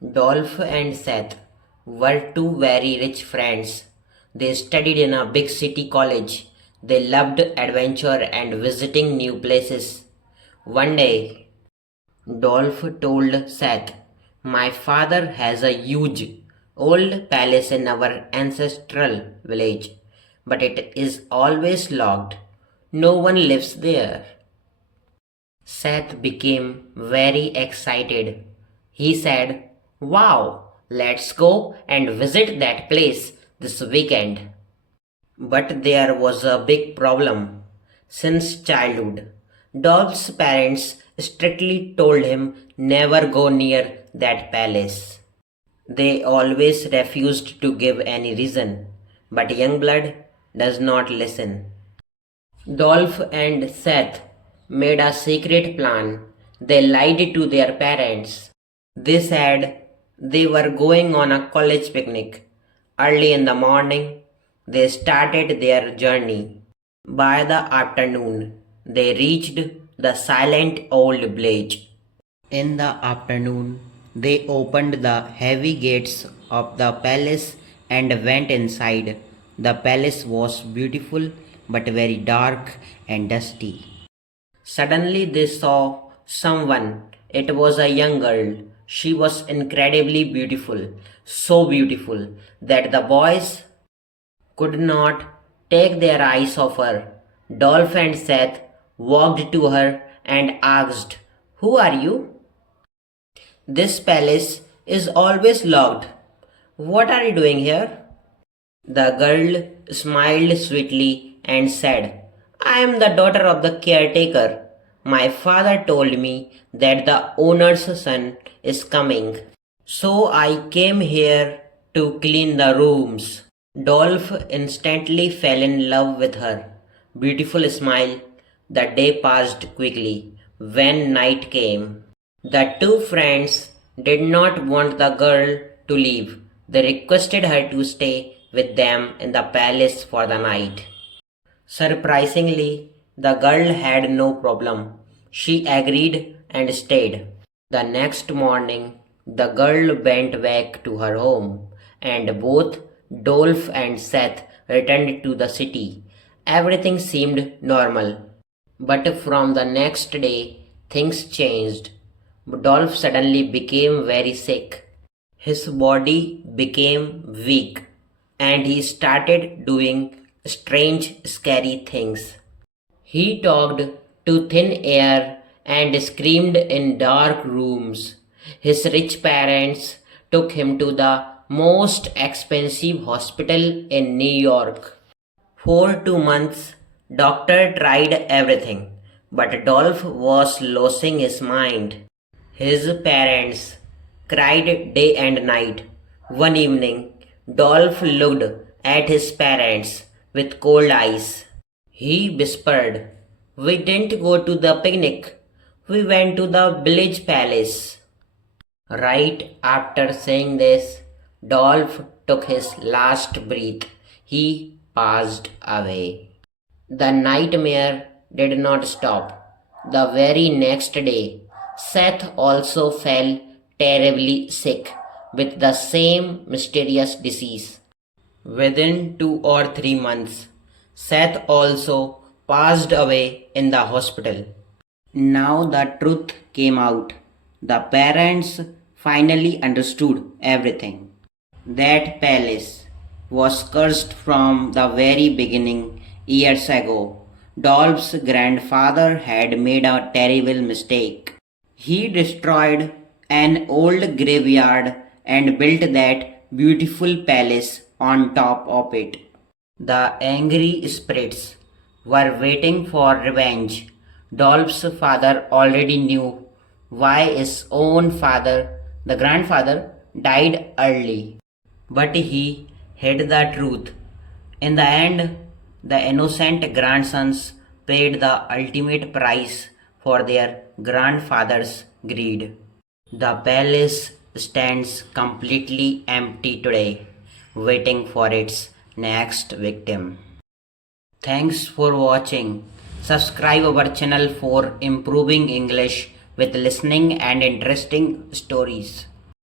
Dolph and Seth were two very rich friends. They studied in a big city college. They loved adventure and visiting new places. One day, Dolph told Seth, "My father has a huge old palace in our ancestral village, but it is always locked. No one lives there." Seth became very excited. He said, "Wow, let's go and visit that place this weekend." But there was a big problem. Since childhood, Dolph's parents strictly told him never go near that palace. They always refused to give any reason, but young blood does not listen. Dolph and Seth made a secret plan. They lied to their parents. They said they were going on a college picnic. Early in the morning, they started their journey. By the afternoon, they reached the silent old village. In the afternoon, they opened the heavy gates of the palace and went inside. The palace was beautiful but very dark and dusty. Suddenly, they saw someone. It was a young girl. She was incredibly beautiful, so beautiful that the boys could not take their eyes off her. Dolph and Seth walked to her and asked, "Who are you?" "This palace is always locked. What are you doing here?" The girl smiled sweetly and said, "I am the daughter of the caretaker. My father told me that the owner's son is coming. So I came here to clean the rooms." Dolph instantly fell in love with her beautiful smile. The day passed quickly. When night came, the two friends did not want the girl to leave. They requested her to stay with them in the palace for the night. Surprisingly, the girl had no problem. She agreed and stayed. The next morning, the girl went back to her home, and both Dolph and Seth returned to the city. Everything seemed normal. But from the next day, things changed. Dolph suddenly became very sick. His body became weak, and he started doing strange, scary things. He talked to thin air and screamed in dark rooms. His rich parents took him to the most expensive hospital in New York. For 2 months, doctor tried everything, but Dolph was losing his mind. His parents cried day and night. One evening, Dolph looked at his parents with cold eyes. He whispered, "We didn't go to the picnic. We went to the village palace." Right after saying this, Dolph took his last breath. He passed away. The nightmare did not stop. The very next day, Seth also fell terribly sick with the same mysterious disease. Within 2 or 3 months, Seth also passed away in the hospital. Now the truth came out. The parents finally understood everything. That palace was cursed from the very beginning years ago. Dolph's grandfather had made a terrible mistake. He destroyed an old graveyard and built that beautiful palace on top of it. The angry spirits were waiting for revenge. Dolph's father already knew why his own father, the grandfather, died early. But he hid the truth. In the end, the innocent grandsons paid the ultimate price for their grandfather's greed. The palace stands completely empty today, waiting for its next victim. Thanks for watching. Subscribe our channel for improving English with listening and interesting stories.